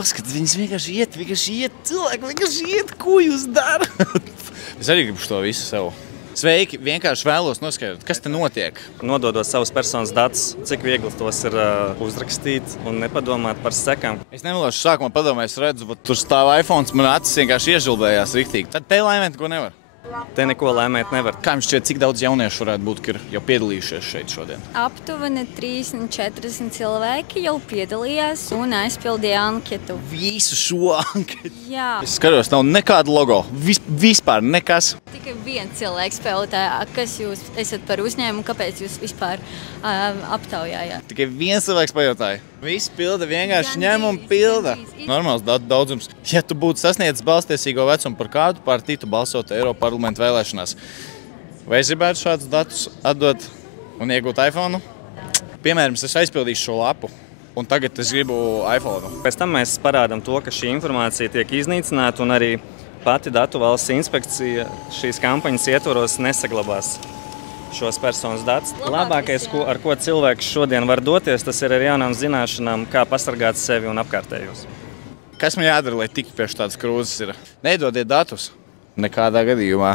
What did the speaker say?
Paskat, viņas vienkārši iet, cilvēki vienkārši iet, ko jūs darat? Es arī gribu to visu sev. Sveiki, vienkārši vēlos noskaidrot, kas te notiek. Nododot savus personas datus, cik viegli tos ir uzrakstīt un nepadomāt par sekām. Es nemelāšu, sākumā padomāju, es redzu, tur stāv iPhones, man acis vienkārši iežulbējās riktīgi. Tad te laimēt, ko nevar. Te neko lēmēt nevar. Kā jums šķiet, cik daudz jauniešu varētu būt, ka ir jau piedalījušies šeit šodien? Aptuveni 30-40 cilvēki jau piedalījās un aizpildīja anketu. Visu šo anketu? Jā. Es skatos, nav nekāda logo. Vispār nekas. Tikai viens cilvēks pajautāja, kas jūs esat par uzņēmumu, kāpēc jūs vispār aptaujājāt. Tikai viens cilvēks pajautāja. Viss pilda, vienkārši ņem un pilda. Normāls datu daudzums. Ja tu būtu sasniedzis balstiesīgo vecumu, par kādu partiju tu balsotu Eiroparlamenta vēlēšanās, vai es gribētu šādus datus atdot un iegūt iPhone? Piemēram, es aizpildīšu šo lapu, un tagad es gribu iPhone. Pēc tam mēs parādām to, ka šī informācija tiek iznīcināta un arī pati Datu valsts inspekcija šīs kampaņas ietvaros nesaglabās šos personas datus. Labākais, ar ko cilvēks šodien var doties, tas ir ar jaunām zināšanām, kā pasargāt sevi un apkārtējos. Kas man jādara, lai tiktu pie šādas krūzes ir? Nedodiet datus nekādā gadījumā.